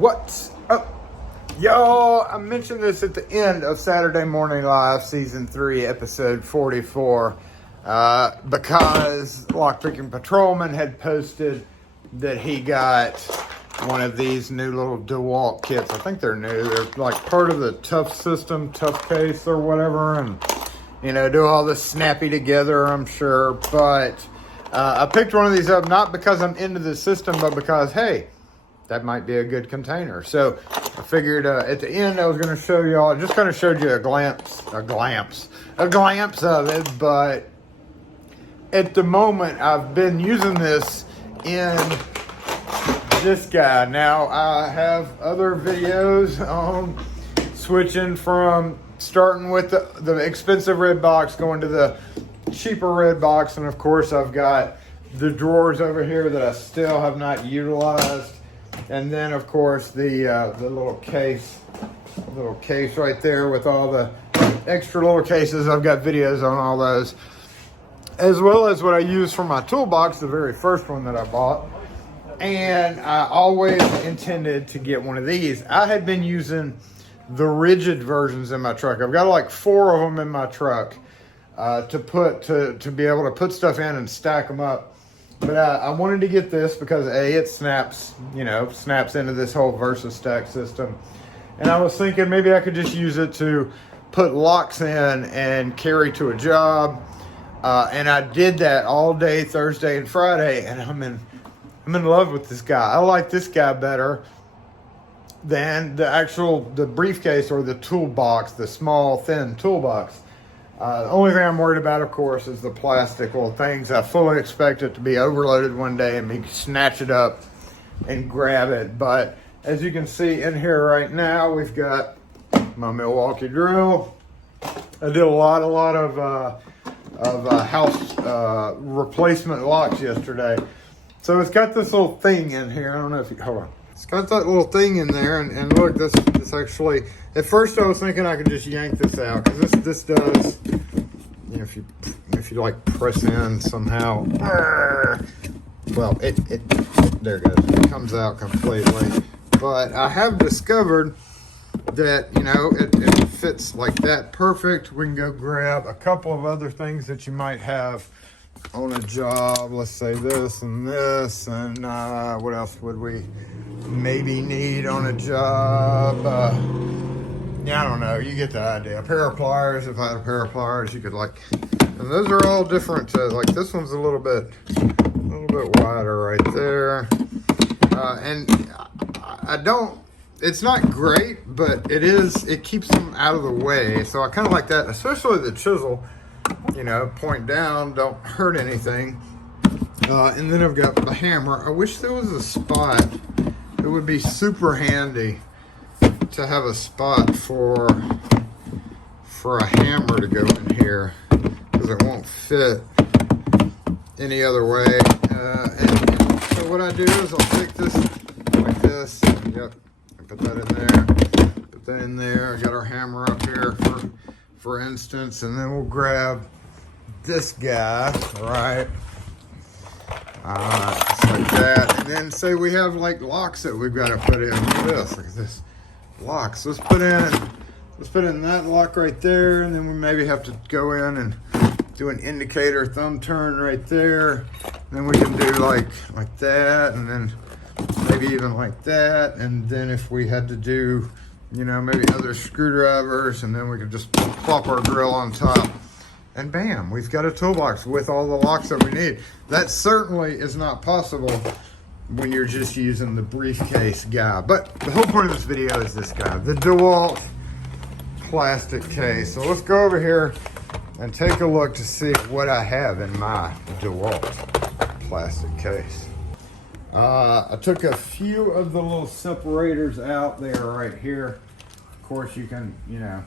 What's up, y'all? I mentioned this at the end of Saturday Morning Live, Season 3, Episode 44, because Lockpicking Patrolman had posted that he got one of these new little Dewalt kits. I think they're new. They're like part of the Tough system, Tough Case or whatever, and, you know, do all this snappy together, I'm sure. But I picked one of these up not because I'm into the system, but because, hey, that might be a good container. So I figured at the end I was going to show y'all. I just kind of showed you a glimpse of it. But at the moment, I've been using this in this guy. Now I have other videos on switching from starting with the expensive red box, going to the cheaper red box, and of course I've got the drawers over here that I still have not utilized. And then, of course, the little case right there with all the extra little cases. I've got videos on all those, as well as what I use for my toolbox, the very first one that I bought. And I always intended to get one of these. I had been using the rigid versions in my truck. I've got like 4 of them in my truck to be able to put stuff in and stack them up. But I wanted to get this because it snaps into this whole VersaStack system. And I was thinking maybe I could just use it to put locks in and carry to a job. And I did that all day Thursday and Friday, and I'm in love with this guy. I like this guy better than the briefcase or the toolbox, the small, thin toolbox. The only thing I'm worried about, of course, is the plastic little things. I fully expect it to be overloaded one day and me snatch it up and grab it. But as you can see in here right now, we've got my Milwaukee drill. I did a lot of house replacement locks yesterday. So it's got this little thing in here. I don't know if you, hold on. It's got that little thing in there, and look, this actually, at first I was thinking I could just yank this out, because this does, you know, if you like press in somehow, well, it there it goes, it comes out completely. But I have discovered that, you know, it fits like that perfect. We can go grab a couple of other things that you might have on a job. Let's say this and this, and what else would we maybe need on a job? Yeah, I don't know, you get the idea. A pair of pliers. If I had a pair of pliers, you could, like, and those are all different. Like this one's a little bit wider right there, and I don't, it's not great, but it keeps them out of the way. So I kind of like that, especially the chisel. You know, point down, don't hurt anything. And then I've got the hammer. I wish there was a spot. It would be super handy to have a spot for a hammer to go in here, because it won't fit any other way. And so what I do is I'll take this like this. Yep, I put that in there. Put that in there. I got our hammer up here for instance, and then we'll grab this guy, right? Just like that. And then say we have like locks that we've got to put in. Look at this locks. Let's put in that lock right there, and then we maybe have to go in and do an indicator thumb turn right there. And then we can do like that, and then maybe even like that. And then if we had to do, you know, maybe other screwdrivers, and then we could just plop our drill on top, and bam, we've got a toolbox with all the locks that we need. That certainly is not possible when you're just using the briefcase guy. But the whole point of this video is this guy, the Dewalt plastic case. So let's go over here and take a look to see what I have in my Dewalt plastic case. I took a few of the little separators out there right here. Of course, you can, you know,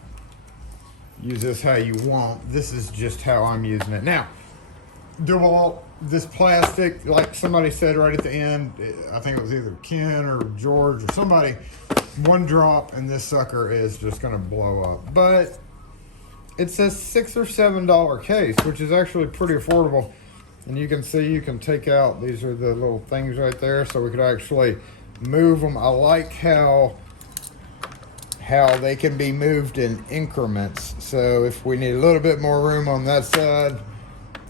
use this how you want. This is just how I'm using it. Now, Dewalt, this plastic, like somebody said right at the end, I think it was either Ken or George or somebody, one drop and this sucker is just gonna blow up. But it's a $6 or $7 case, which is actually pretty affordable. And you can see, you can take out, these are the little things right there, so we could actually move them. I like how they can be moved in increments. So if we need a little bit more room on that side,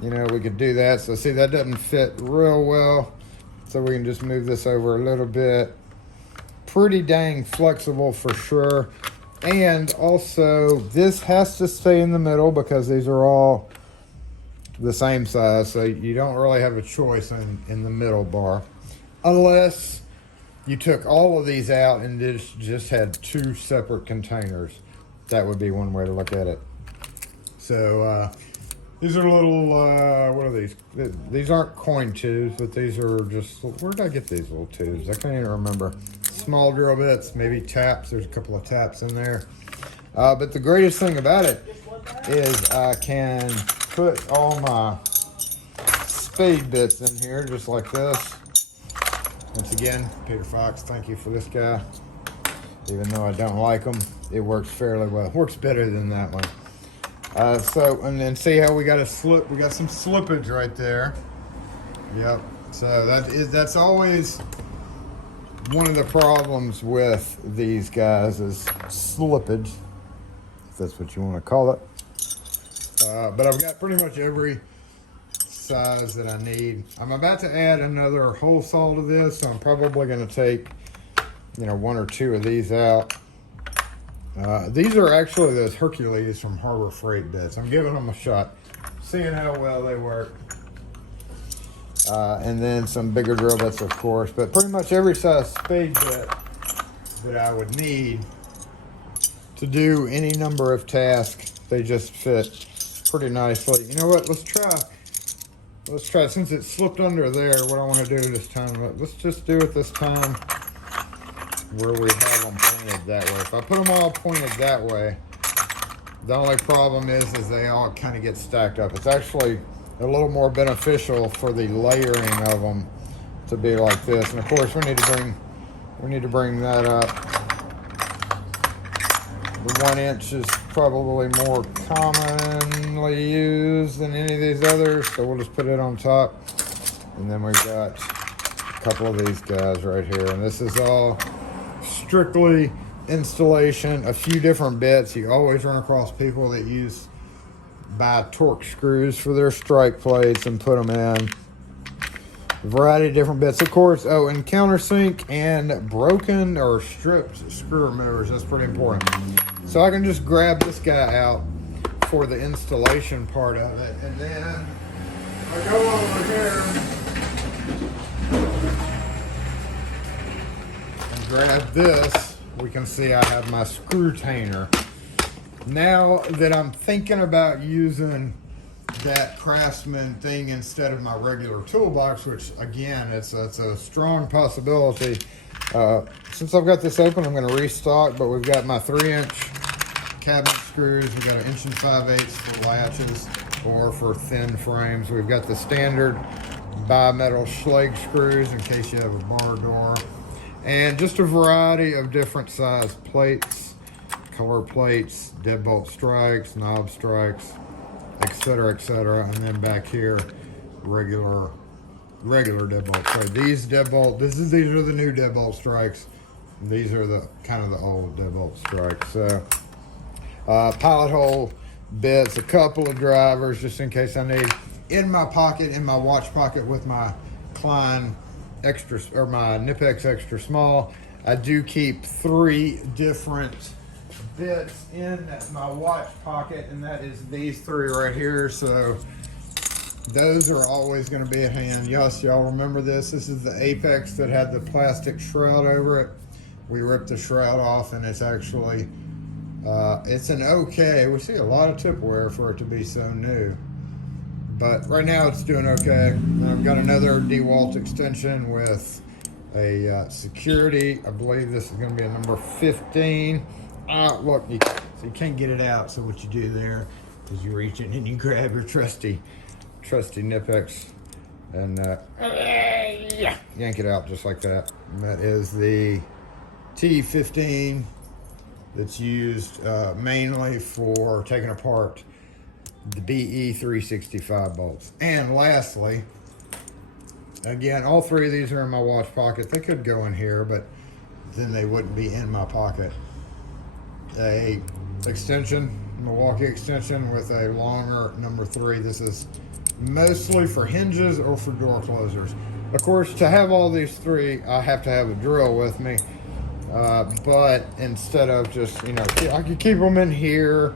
you know, we could do that. So see, that doesn't fit real well. So we can just move this over a little bit. Pretty dang flexible for sure. And also, this has to stay in the middle because these are all the same size. So you don't really have a choice in the middle bar. Unless you took all of these out and just had two separate containers. That would be one way to look at it. So these are little, what are these? These aren't coin tubes, but these are just, where did I get these little tubes? I can't even remember. Small drill bits, maybe taps. There's a couple of taps in there. But the greatest thing about it is I can put all my spade bits in here just like this. Once again, Peter Fox, thank you for this guy. Even though I don't like them, it works fairly well. It works better than that one. And then see how we got a slip. We got some slippage right there. Yep. So that's always one of the problems with these guys is slippage, if that's what you want to call it. But I've got pretty much every size that I need. I'm about to add another hole saw to this, so I'm probably going to take, you know, one or two of these out. These are actually those Hercules from Harbor Freight bits. I'm giving them a shot, seeing how well they work. And then some bigger drill bits, of course, but pretty much every size spade bit that I would need to do any number of tasks, they just fit pretty nicely. You know what, let's try, since it slipped under there, what I want to do this time, let's just do it this time where we have them pointed that way. If I put them all pointed that way, the only problem is they all kind of get stacked up. It's actually a little more beneficial for the layering of them to be like this. And of course, we need to bring that up. The 1 inch is probably more commonly used than any of these others, so we'll just put it on top. And then we've got a couple of these guys right here, and this is all strictly installation. A few different bits. You always run across people that buy torque screws for their strike plates and put them in. A variety of different bits, of course. Oh, and countersink and broken or stripped screw removers. That's pretty important. So I can just grab this guy out for the installation part of it, and then I go over here and grab this. We can see I have my screw-tainer. Now that I'm thinking about using that Craftsman thing instead of my regular toolbox, which again, it's a strong possibility. Since I've got this open, I'm going to restock, but we've got my 3-inch cabinet screws. We've got an 1 5/8 for latches or for thin frames. We've got the standard bimetal Schlage screws in case you have a bar door, and just a variety of different size plates, color plates, deadbolt strikes, knob strikes, etc., etc. And then back here, regular deadbolt strikes. These are the new deadbolt strikes. These are the kind of the old deadbolt strikes. So pilot hole bits, a couple of drivers just in case I need. In my pocket, in my watch pocket with my Klein extra, or my Knipex extra small, I do keep 3 different bits in my watch pocket, and that is these 3 right here. So those are always going to be at hand. Yes, y'all remember this. This is the Apex that had the plastic shroud over it. We ripped the shroud off, and it's actually it's an okay. We see a lot of tip wear for it to be so new, but right now it's doing okay. And I've got another Dewalt extension with a security. I believe this is going to be a number 15. Look, you can't get it out. So what you do there is you reach in and you grab your trusty Knipex and yank it out just like that. And that is the T15 that's used mainly for taking apart the BE 365 bolts. And lastly, Again, all three of these are in my watch pocket. They could go in here, but then they wouldn't be in my pocket. A extension, Milwaukee extension with a longer number 3. This is mostly for hinges or for door closers. Of course, to have all these 3, I have to have a drill with me. But instead of just, you know, I could keep them in here,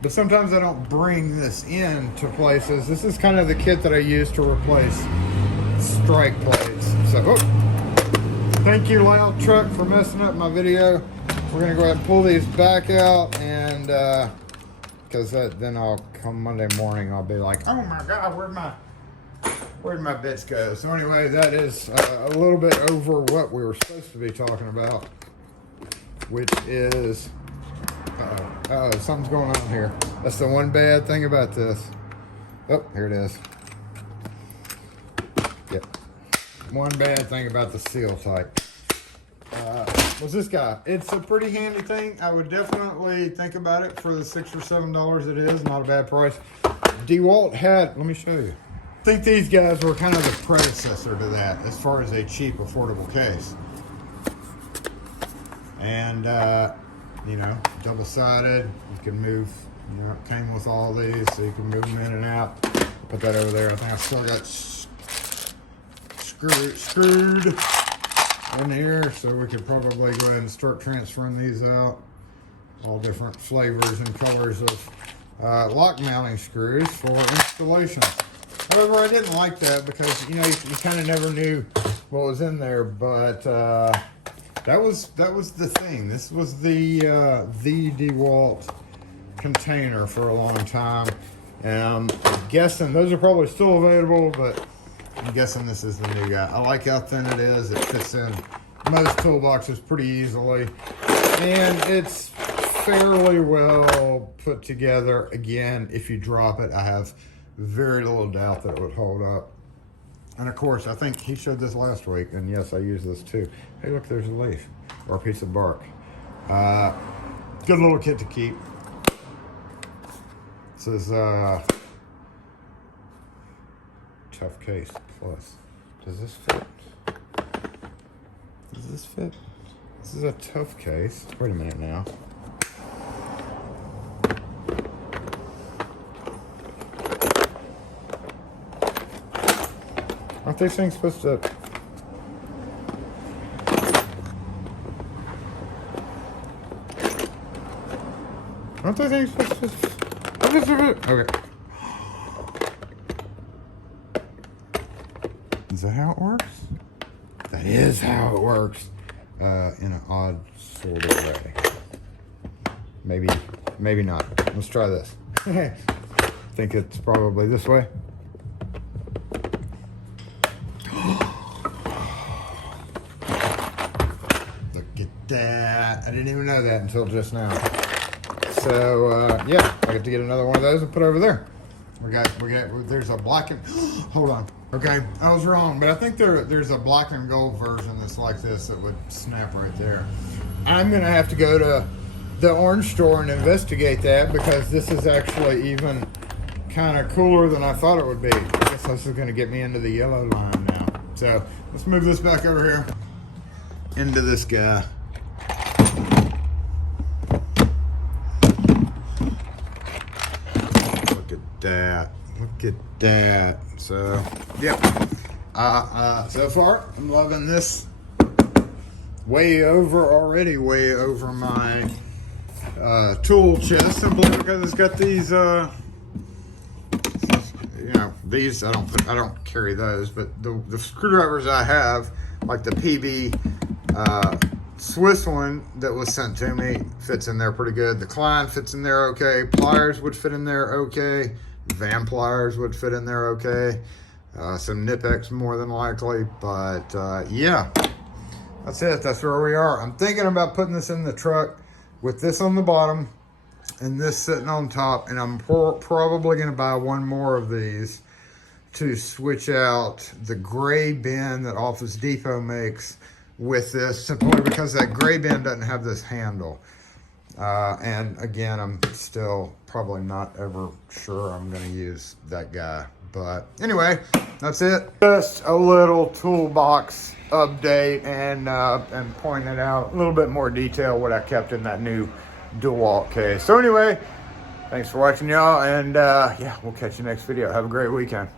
but sometimes I don't bring this in to places. This is kind of the kit that I use to replace strike plates. So, oh, thank you, loud truck, for messing up my video. We're gonna go ahead and pull these back out, and because then I'll come Monday morning, I'll be like, oh my God, where'd my bits go? So anyway, that is a little bit over what we were supposed to be talking about, which is, something's going on here. That's the one bad thing about this. Oh, here it is. Yep. One bad thing about the seal type was this guy. It's a pretty handy thing. I would definitely think about it for the $6 or $7 it is. Not a bad price. Dewalt had, let me show you. I think these guys were kind of the predecessor to that as far as a cheap, affordable case. And, you know, double-sided. You can move, you know, it came with all these, so you can move them in and out. Put that over there. I think I still got screwed in here, so we could probably go ahead and start transferring these out. All different flavors and colors of lock mounting screws for installation. However, I didn't like that because, you know, you kind of never knew what was in there, but that was the thing. This was the Dewalt container for a long time, and I'm guessing those are probably still available, but I'm guessing this is the new guy. I like how thin it is. It fits in most toolboxes pretty easily, and it's fairly well put together. Again, if you drop it, I have very little doubt that it would hold up. And of course, I think he showed this last week, and yes, I use this too. Hey, look, there's a leaf or a piece of bark. Good little kit to keep. This is Tough Case Plus. Does this fit? Does this fit? This is a Tough Case. Wait a minute now. Aren't these things supposed to... Aren't these things supposed to... Okay. Is that how it works? That is how it works. In an odd sort of way. Maybe not. Let's try this. I think it's probably this way. Look at that. I didn't even know that until just now. So, yeah, I get to get another one of those and put over there. There's a black and, hold on. Okay, I was wrong, but I think there's a black and gold version that's like this that would snap right there. I'm gonna have to go to the orange store and investigate that, because this is actually even kind of cooler than I thought it would be. I guess this is gonna get me into the yellow line now. So let's move this back over here into this guy. Look at that. So, yeah. So far, I'm loving this. Way over my tool chest, simply because it's got these, you know, these, I don't carry those, but the screwdrivers I have, like the PB Swiss one that was sent to me, fits in there pretty good. The Klein fits in there okay. Pliers would fit in there okay. Van pliers would fit in there okay. Some Nipex more than likely, but yeah, that's it. That's where we are. I'm thinking about putting this in the truck with this on the bottom and this sitting on top, and I'm probably going to buy one more of these to switch out the gray bin that Office Depot makes with this, simply because that gray bin doesn't have this handle. And again, I'm still probably not ever sure I'm going to use that guy, But anyway, that's it. Just a little toolbox update and pointing out a little bit more detail what I kept in that new Dewalt case. So anyway, thanks for watching, y'all, and yeah, we'll catch you next video. Have a great weekend.